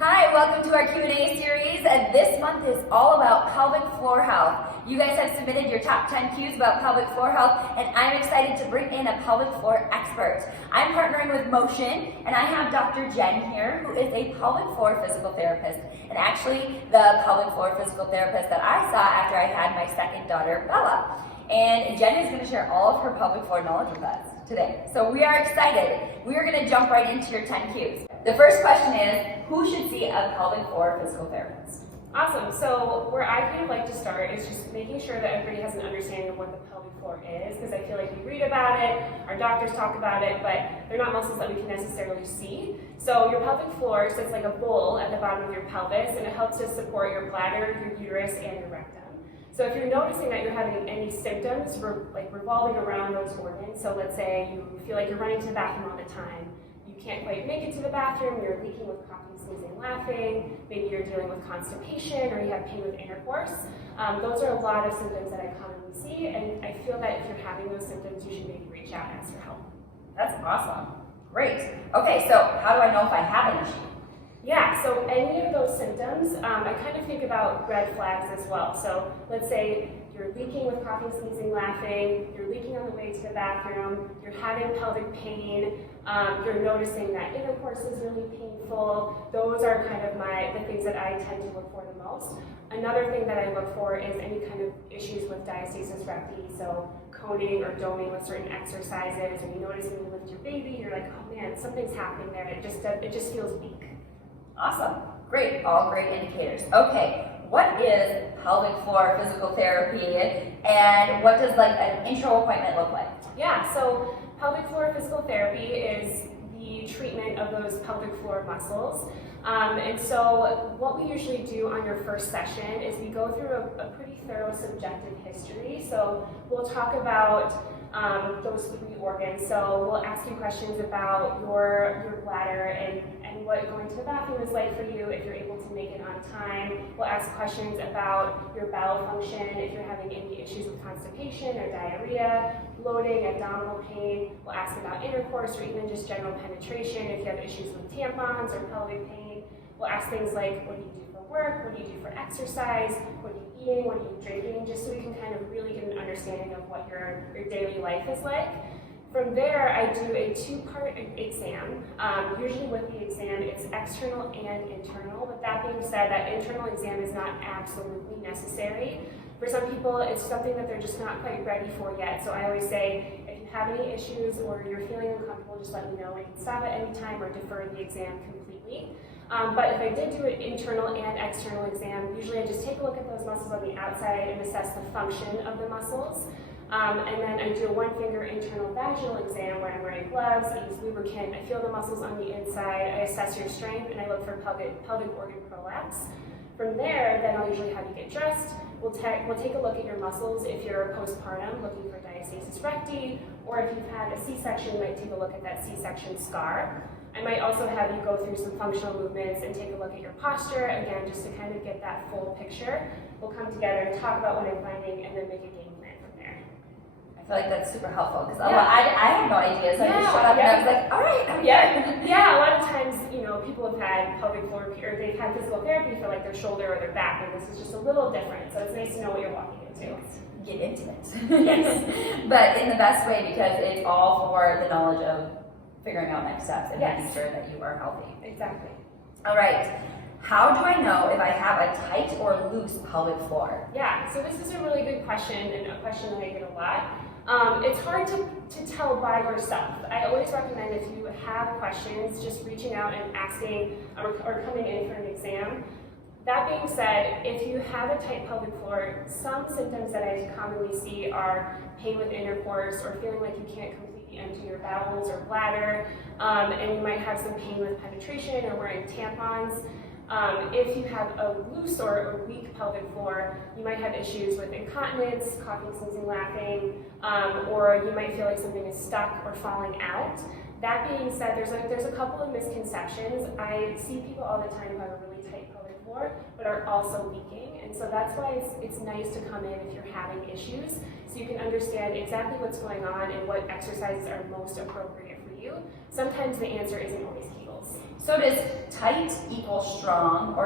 Hi, welcome to our Q&A series, and this month is all about pelvic floor health. You guys have submitted your top 10 Qs about pelvic floor health, and I'm excited to bring in a pelvic floor expert. I'm partnering with Motion, and I have Dr. Jen here, who is a pelvic floor physical therapist, and actually the pelvic floor physical therapist that I saw after I had my second daughter, Bella. And Jen is going to share all of her pelvic floor knowledge with us today. So we are excited. We are going to jump right into your 10 Qs. The first question is, who should see a pelvic floor physical therapist? Awesome. So where I kind of like to start is just making sure that everybody has an understanding of what the pelvic floor is, because I feel like we read about it, our doctors talk about it, but they're not muscles that we can necessarily see. So your pelvic floor sits like a bowl at the bottom of your pelvis, and it helps to support your bladder, your uterus, and your rectum. So if you're noticing that you're having any symptoms revolving around those organs, so let's say you feel like you're running to the bathroom all the time, you can't quite make it to the bathroom, you're leaking with coughing, sneezing, laughing, maybe you're dealing with constipation or you have pain with intercourse, those are a lot of symptoms that I commonly see, and I feel that if you're having those symptoms, you should maybe reach out and ask for help. That's awesome. Great. Okay, so how do I know if I have an issue? Yeah, so any of those symptoms, I kind of think about red flags as well. So let's say you're leaking with coughing, sneezing, laughing, you're leaking on the way to the bathroom, you're having pelvic pain, you're noticing that intercourse is really painful. Those are kind of the things that I tend to look for the most. Another thing that I look for is any kind of issues with diastasis recti, so coning or doming with certain exercises, or you notice when you lift your baby, you're like, oh man, something's happening there, it just feels weak. Awesome. Great. All great indicators. Okay. What is pelvic floor physical therapy, and what does an intro appointment look like? Yeah, so pelvic floor physical therapy is the treatment of those pelvic floor muscles. And so what we usually do on your first session is we go through a pretty thorough subjective history. So we'll talk about those three organs. So we'll ask you questions about your bladder and what going to the bathroom is like for you, if you're able to make it on time. We'll ask questions about your bowel function, if you're having any issues with constipation or diarrhea, bloating, abdominal pain. We'll ask about intercourse or even just general penetration, if you have issues with tampons or pelvic pain. We'll ask things like, what do you do for work? What do you do for exercise? What are you eating? What are you drinking? Just so we can kind of really get an understanding of what your daily life is like. From there, I do a two-part exam. Usually with the exam, it's external and internal. But that being said, that internal exam is not absolutely necessary. For some people, it's something that they're just not quite ready for yet. So I always say, if you have any issues or you're feeling uncomfortable, just let me know. We can stop at any time or defer the exam completely. But if I did do an internal and external exam, usually I just take a look at those muscles on the outside and assess the function of the muscles. And then I do a one-finger internal vaginal exam where I'm wearing gloves, I use lubricant, I feel the muscles on the inside, I assess your strength, and I look for pelvic organ prolapse. From there, then I'll usually have you get dressed. We'll take a look at your muscles if you're postpartum, looking for diastasis recti, or if you've had a C-section, you might take a look at that C-section scar. I might also have you go through some functional movements and take a look at your posture, again, just to kind of get that full picture. We'll come together and talk about what I'm finding and then make a game plan from there. I feel like that's super helpful because I had no idea, so I just showed up and I was like, all right, I'm here. Yeah, a lot of times, people have had pelvic floor, or they've had physical therapy for their shoulder or their back, and this is just a little different, so it's nice to know what you're walking into. Get intimate. Yes. But in the best way, because it's all for the knowledge of figuring out next steps and making sure that you are healthy. Exactly. All right. How do I know if I have a tight or loose pelvic floor? Yeah, so this is a really good question, and a question that I get a lot. It's hard to tell by yourself. I always recommend if you have questions, just reaching out and asking or coming in for an exam. That being said, if you have a tight pelvic floor, some symptoms that I commonly see are pain with intercourse or feeling like you can't completely empty your bowels or bladder, and you might have some pain with penetration or wearing tampons. If you have a loose or weak pelvic floor, you might have issues with incontinence, coughing, sneezing, laughing, or you might feel like something is stuck or falling out. That being said, there's a couple of misconceptions. I see people all the time who have a really tight pelvic floor, but are also leaking, and so that's why it's nice to come in if you're having issues, so you can understand exactly what's going on and what exercises are most appropriate for you. Sometimes the answer isn't always Kegels. muscles. So does tight equal strong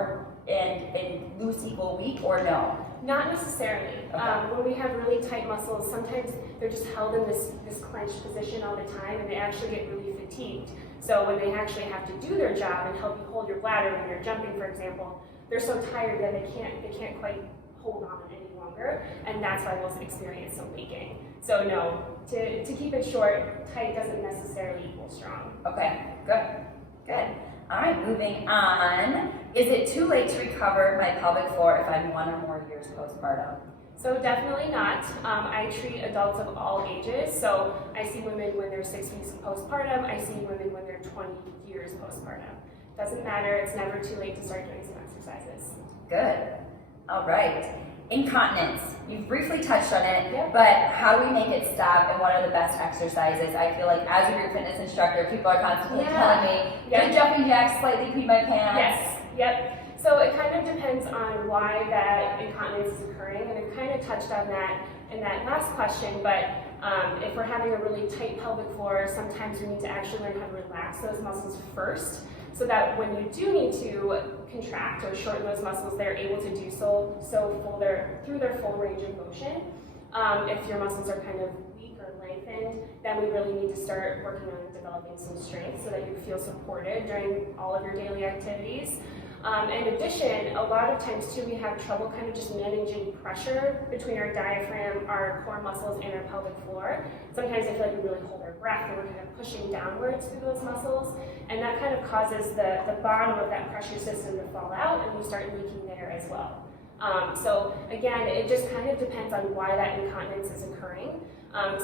and loose equal weak, or no? Not necessarily. Okay. When we have really tight muscles, sometimes they're just held in this clenched position all the time, and they actually get really fatigued. So when they actually have to do their job and help you hold your bladder when you're jumping, for example, they're so tired that they can't quite hold on any longer, and that's why we'll experience some leaking. So no, to keep it short, tight doesn't necessarily equal strong. Okay, good. All right, moving on. Is it too late to recover my pelvic floor if I'm 1 or more years postpartum? So definitely not. I treat adults of all ages. So I see women when they're 6 weeks postpartum. I see women when they're 20 years postpartum. Doesn't matter. It's never too late to start doing some exercises. Good. All right. Incontinence. You've briefly touched on it, Yep. but how do we make it stop, and what are the best exercises? I feel like as a group fitness instructor, people are constantly telling me, good jumping jacks, slightly pee my pants. Yes. Yep. So it kind of depends on why that incontinence is occurring, and I kind of touched on that in that last question, but if we're having a really tight pelvic floor, sometimes we need to actually learn how to relax those muscles first, so that when you do need to contract or shorten those muscles, they're able to do so through their full range of motion. If your muscles are kind of weak or lengthened, then we really need to start working on developing some strength so that you feel supported during all of your daily activities. In addition, a lot of times too, we have trouble kind of just managing pressure between our diaphragm, our core muscles, and our pelvic floor. Sometimes I feel like we really hold our breath and we're kind of pushing downwards through those muscles, and that kind of causes the bottom of that pressure system to fall out, and we start leaking there as well. So again, it just kind of depends on why that incontinence is occurring.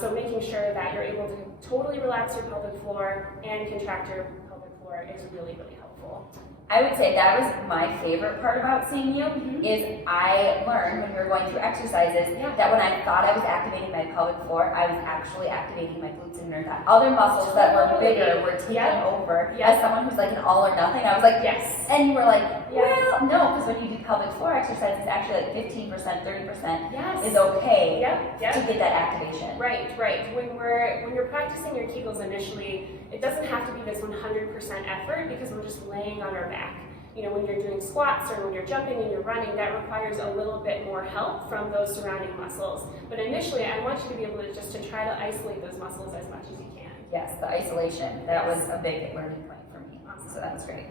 So making sure that you're able to totally relax your pelvic floor and contract your pelvic floor is really, really helpful. I would say that was my favorite part about seeing you, is I learned when we were going through exercises that when I thought I was activating my pelvic floor, I was actually activating my glutes and nerves. Other muscles that were bigger were taking over. As someone who's like an all or nothing, I was like, yes. And you were like, well, no, because when you do pelvic floor exercises, actually like 15%, 30% is okay to get that activation. Right. When you're practicing your Kegels initially, it doesn't have to be this 100% effort because we're just laying on our back. You know, when you're doing squats or when you're jumping and you're running, that requires a little bit more help from those surrounding muscles. But initially, I want you to be able to try to isolate those muscles as much as you can. Yes, the isolation. That was a big learning point for me. So that was great.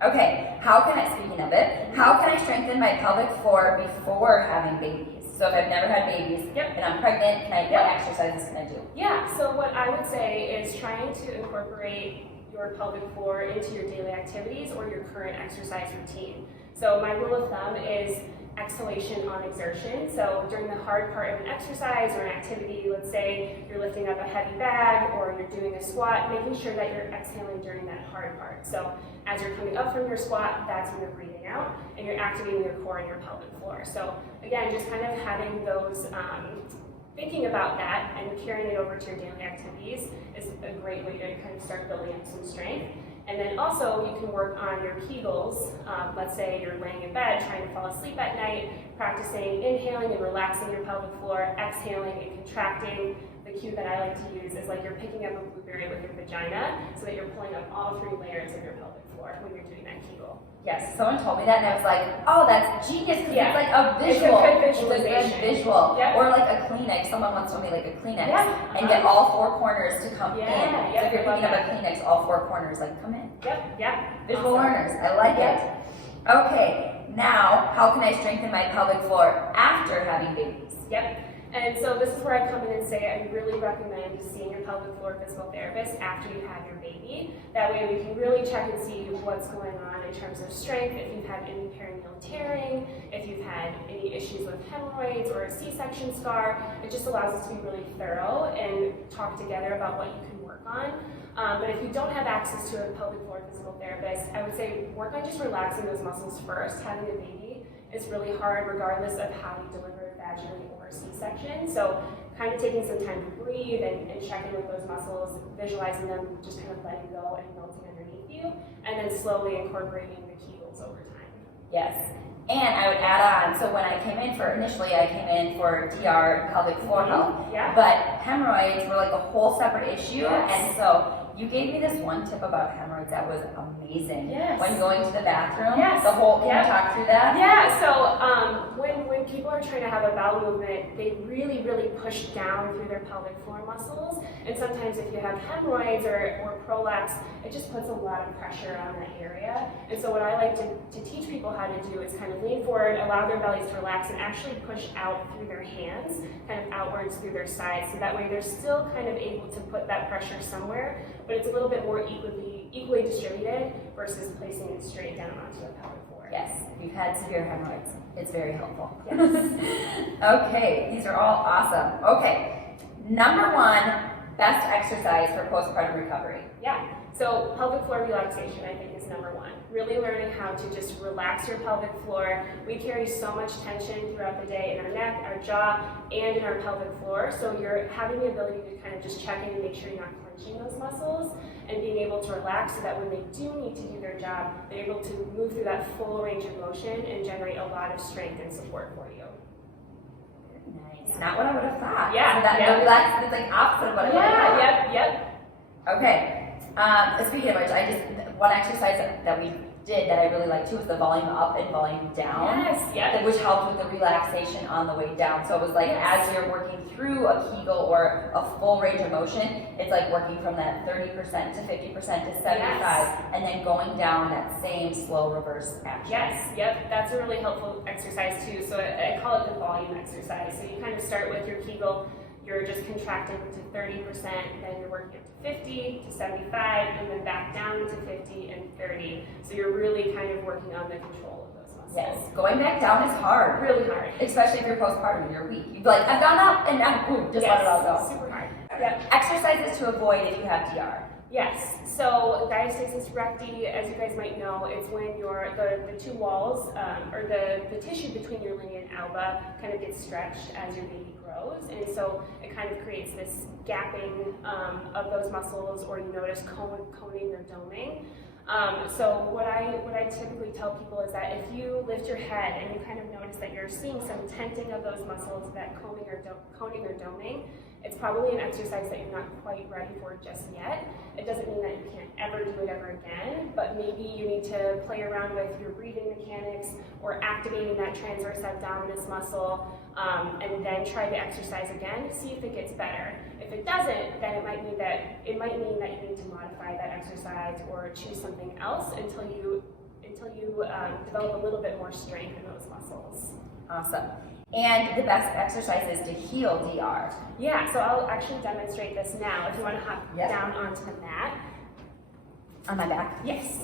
Okay, speaking of it, how can I strengthen my pelvic floor before having babies? So if I've never had babies and I'm pregnant, what exercises can I do? Yeah, so what I would say is trying to incorporate your pelvic floor into your daily activities or your current exercise routine. So my rule of thumb is exhalation on exertion. So during the hard part of an exercise or an activity, let's say you're lifting up a heavy bag or you're doing a squat, making sure that you're exhaling during that hard part. So as you're coming up from your squat, that's when you're breathing out and you're activating your core and your pelvic floor. So again, just kind of having those, thinking about that and carrying it over to your daily activities is a great way to kind of start building up some strength. And then also you can work on your Kegels. Let's say you're laying in bed trying to fall asleep at night, practicing inhaling and relaxing your pelvic floor, exhaling and contracting. The cue that I like to use is like you're picking up a blueberry with your vagina so that you're pulling up all 3 layers of your pelvic floor when you're doing that Kegel. Yes, someone told me that and I was like, oh, that's genius, because it's like a visual. It's a good visualization. Or like a Kleenex. Someone once told me like a Kleenex and get all 4 corners to come in. So if you're picking up a Kleenex, all 4 corners like come in. Visual learners, I like it. Okay, now how can I strengthen my pelvic floor after having babies? And so this is where I come in and say I really recommend seeing your pelvic floor physical therapist after you have your baby. That way we can really check and see what's going on in terms of strength, if you've had any perineal tearing, if you've had any issues with hemorrhoids or a C-section scar. It just allows us to be really thorough and talk together about what you can work on. But if you don't have access to a pelvic floor physical therapist, I would say work on just relaxing those muscles first. Having a baby is really hard regardless of how you deliver vaginally or C-section. So kind of taking some time to breathe and checking with those muscles, visualizing them just kind of letting go and melting underneath you, and then slowly incorporating the Kegels over time. Yes. And I would add on, so when I came in initially I came in for DR, pelvic floor health, but hemorrhoids were like a whole separate issue, and so You gave me this one tip about hemorrhoids that was amazing. Yes. When going to the bathroom, Yes. the whole, can Yep. you talk through that? Yeah, so when people are trying to have a bowel movement, they really, really push down through their pelvic floor muscles. And sometimes if you have hemorrhoids or prolapse, it just puts a lot of pressure on that area. And so what I like to teach people how to do is kind of lean forward, allow their bellies to relax, and actually push out through their hands, kind of outwards through their sides. So that way they're still kind of able to put that pressure somewhere, but it's a little bit more equally distributed versus placing it straight down onto the pelvic floor. Yes, if you've had severe hemorrhoids, it's very helpful. Yes. Okay, these are all awesome. Okay, number one, best exercise for postpartum recovery. Yeah, so pelvic floor relaxation I think is number one. Really learning how to just relax your pelvic floor. We carry so much tension throughout the day in our neck, our jaw, and in our pelvic floor. So you're having the ability to kind of just check in and make sure you're not clenching those muscles and being able to relax so that when they do need to do their job, they're able to move through that full range of motion and generate a lot of strength and support for you. Nice. Not what I would have thought. Yeah, So that, yeah. that's like opposite of what I would have thought. Yep. Okay. Speaking of which, one exercise that we did that I really liked too was the volume up and volume down. Yes, yep. Which helped with the relaxation on the way down. So it was like as you're working through a Kegel or a full range of motion, it's like working from that 30% to 50% to 75, and then going down that same slow reverse action. Yes, yep, that's a really helpful exercise too. So I call it the volume exercise. So you kind of start with your Kegel, you're just contracting to 30%, then you're working up to 50 to 75, and then back down to 50 and 30. So you're really kind of working on the control of those muscles. Yes, going back down is hard. Really hard. Especially if you're postpartum and you're weak. You'd be like, I've gone up and now boom, just let it all go. Super hard. Yep. Exercises to avoid if you have DR. Yes, so diastasis recti, as you guys might know, it's when the two walls, or the tissue between your linea and alba kind of gets stretched as your baby grows, and so it kind of creates this gapping of those muscles, or you notice coning or doming. So what I typically tell people is that if you lift your head and you kind of notice that you're seeing some tenting of those muscles, that coning or doming, it's probably an exercise that you're not quite ready for just yet. It doesn't mean that you can't ever do it ever again, but maybe you need to play around with your breathing mechanics or activating that transverse abdominis muscle, and then try the exercise again to see if it gets better. If it doesn't, then it might mean that you need to modify that exercise or choose something else until you develop a little bit more strength in those muscles. Awesome. And the best exercises to heal DR. Yeah, so I'll actually demonstrate this now if you want to hop down onto the mat. On my back? Yes.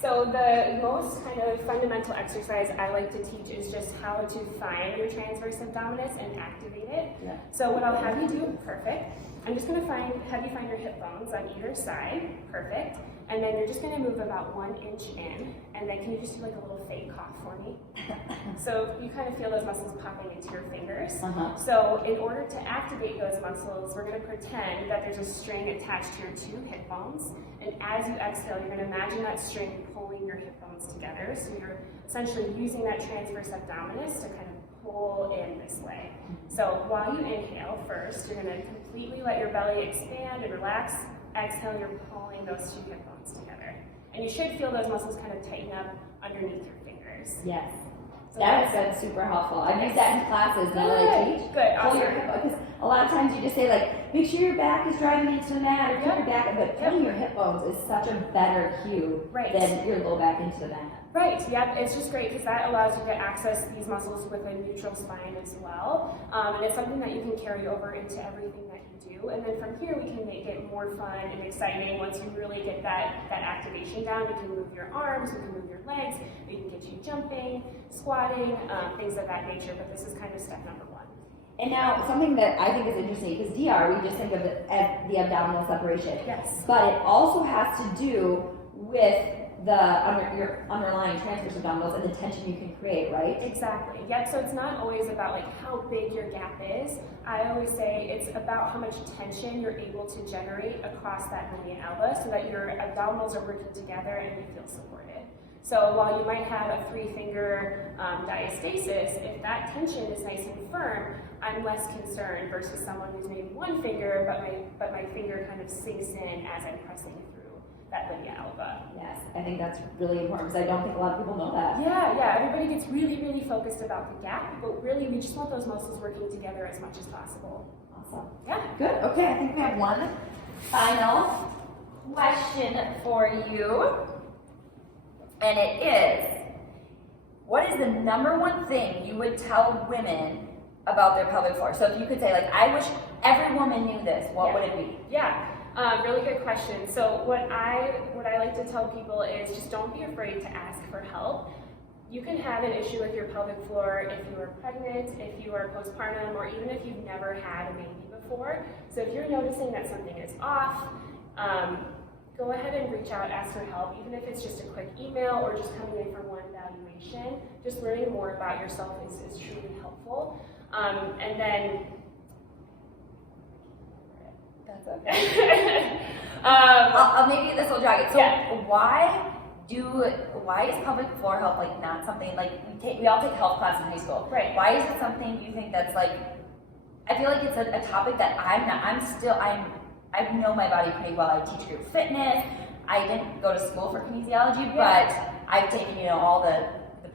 So the most kind of fundamental exercise I like to teach is just how to find your transverse abdominis and activate it. Yeah. So what I'll have you do, perfect. I'm just going to have you find your hip bones on either side, perfect. And then you're just going to move about 1 inch in, and then can you just do like a little fake cough for me? So you kind of feel those muscles popping into your fingers. So in order to activate those muscles, we're going to pretend that there's a string attached to your 2 hip bones, and as you exhale, you're going to imagine that string pulling your hip bones together. So you're essentially using that transverse abdominis to kind of pull in this way. So while you inhale first, you're going to completely let your belly expand and relax. Exhale, you're pulling those 2 hip bones together. And you should feel those muscles kind of tighten up underneath your fingers. Yes. So That's super helpful. I've used that in classes that I teach. Good. Pull your hip, because a lot of times you just say like, make sure your back is driving into the mat, or keep your back, but pulling your hip bones is such a better cue than your low back into the mat. Right, yep, it's just great because that allows you to access these muscles with a neutral spine as well. And it's something that you can carry over into everything that you do. And then from here, we can make it more fun and exciting. Once you really get that activation down, we can move your arms, we can move your legs, we can get you jumping, squatting, things of that nature. But this is kind of step number 1. And now, something that I think is interesting, because DR, we just think of it as the abdominal separation. Yes. But it also has to do with your underlying transverse abdominals and the tension you can create, right? Exactly. Yep. So it's not always about like how big your gap is. I always say it's about how much tension you're able to generate across that linea alba so that your abdominals are working together and you feel supported. So while you might have a 3-finger diastasis, if that tension is nice and firm, I'm less concerned versus someone who's maybe 1 finger, but my finger kind of sinks in as I'm pressing through that linea alba. Yes, I think that's really important because I don't think a lot of people know that. Yeah, everybody gets really, really focused about the gap, but really we just want those muscles working together as much as possible. Awesome. Yeah. Good. Okay, I think we have one Final question for you, and it is, what is the #1 thing you would tell women about their pelvic floor? So if you could say, like, I wish every woman knew this, what would it be? Yeah, really good question. So what I like to tell people is just don't be afraid to ask for help. You can have an issue with your pelvic floor if you are pregnant, if you are postpartum, or even if you've never had a baby before. So if you're noticing that something is off, go ahead and reach out, ask for help, even if it's just a quick email or just coming in for one evaluation. Just learning more about yourself is truly helpful. And then, That's okay. Maybe this will drag it. So why is pelvic floor health like not something like we all take health class in high school? Right. Why is it something you think that's like? I feel like it's a topic that I know my body pretty well. I teach group fitness. I didn't go to school for kinesiology, but I've taken all the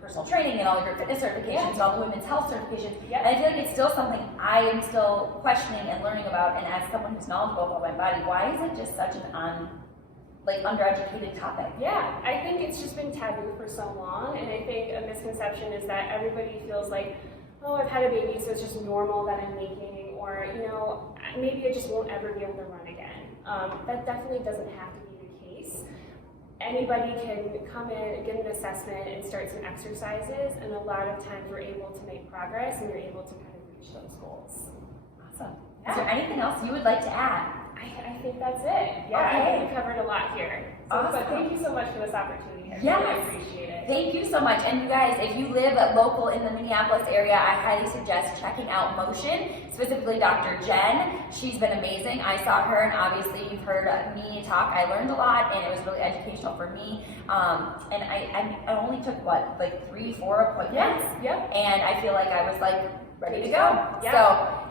personal training and all the group fitness certifications and all the women's health certifications. And I feel like it's still something I am still questioning and learning about. And as someone who's knowledgeable about my body, why is it just such an undereducated topic? Yeah, I think it's just been taboo for so long, and I think a misconception is that everybody feels like, oh, I've had a baby, so it's just normal that I'm leaking, or maybe I just won't ever be able to run again. That definitely doesn't have to be the case. Anybody can come in, get an assessment, and start some exercises, and a lot of times we're able to make progress, and you're able to kind of reach those goals. Awesome. Is there anything else you would like to add? I think that's it. Yeah, I think we covered a lot here. So, Awesome. But thank you so much for this opportunity. I really appreciate it. Thank you so much. And you guys, if you live local in the Minneapolis area, I highly suggest checking out Motion, specifically Dr. Jen. She's been amazing. I saw her, and obviously you've heard me talk. I learned a lot, and it was really educational for me. And I only took, 3-4 appointments? Yep. And I feel like I was ready to go. Yeah. So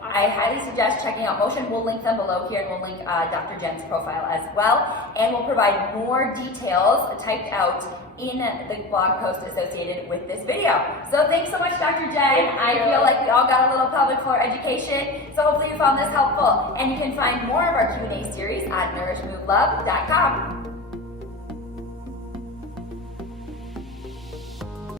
I highly suggest checking out Motion. We'll link them below here, and we'll link Dr. Jen's profile as well. And we'll provide more details typed out in the blog post associated with this video. So thanks so much, Dr. Jen. I feel like we all got a little pelvic floor education. So hopefully you found this helpful. And you can find more of our Q&A series at nourishmovelove.com.